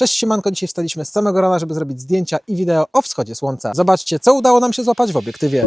Cześć Siemanko, dzisiaj wstaliśmy z samego rana, żeby zrobić zdjęcia i wideo o wschodzie słońca. Zobaczcie, co udało nam się złapać w obiektywie.